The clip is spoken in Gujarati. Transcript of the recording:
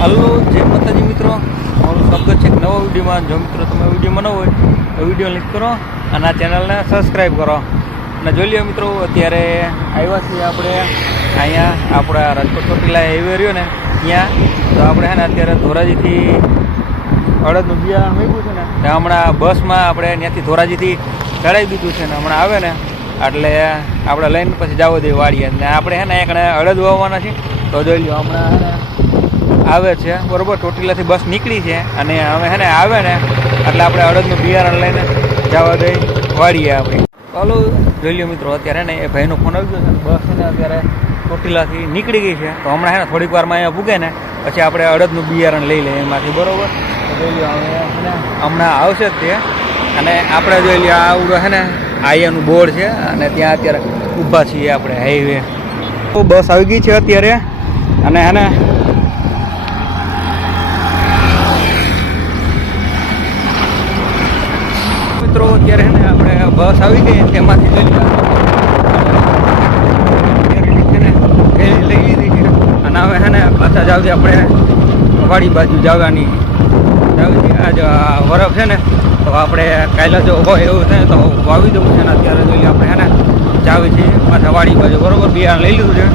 હાલો, જય માતાજી મિત્રો. મારું સ્વાગત છે એક નવા વિડીયોમાં. જો મિત્રો તમે વિડીયોમાં ન હોય, તો વીડિયો ક્લિક કરો અને આ ચેનલને સબસ્ક્રાઈબ કરો. અને જોઈ લ્યો મિત્રો, અત્યારે આવ્યા છીએ આપણે અહીંયા, આપણા રાજકોટ ચોટીલા હાઈવે રહ્યો ને, ત્યાં. તો આપણે છે ને અત્યારે ધોરાજીથી અડદનું બિયારણ મૂક્યું છે ને હમણાં બસમાં આપણે ત્યાંથી ધોરાજીથી ચડાવી દીધું છે ને, હમણાં આવે ને, એટલે આપણે લઈને પછી જવું દઈએ વાડીએ. ને આપણે છે ને એક અડદ વાવવાના છે તો જોઈ લ્યો, હમણાં આવે છે. બરોબર, ચોટીલાથી બસ નીકળી છે અને હવે હે ને આવે ને, એટલે આપણે અડદનું બિયારણ લઈને જવા દઈ, વાળીએ આપણે. ચાલો, જોઈ લો મિત્રો, અત્યારે ને એ ભાઈનો ફોન આવી ગયો છે બસ ને અત્યારે ચોટીલાથી નીકળી ગઈ છે. તો હમણાં છે ને થોડીક વારમાં અહીંયા પૂગે ને, પછી આપણે અડદનું બિયારણ લઈ લઈએ એમાંથી, બરોબર? જોઈ લ્યો, હવે હમણાં આવશે જ તે. અને આપણે જોઈ આ આવડો હે ને, આયાનું બોર્ડ છે, અને ત્યાં અત્યારે ઊભા છીએ આપણે, હાઈવે. તો બસ આવી ગઈ છે અત્યારે. અને હે ને મિત્રો અત્યારે છે ને આપણે બસ આવી ગઈ તેમાંથી જોઈ લો છે ને લઈ લીધી અને હવે છે ને પાછા જાવ આપણે વાડી બાજુ જવાની. આજ વરફ છે ને, તો આપણે કાલે જો હોય એવું છે તો વાવી દઉં છે ને, અત્યારે જોઈએ આપણે છે ને, જાવી છીએ, પાછા વાડી બાજુ. બરોબર બિયારણ લઈ લીધું છે.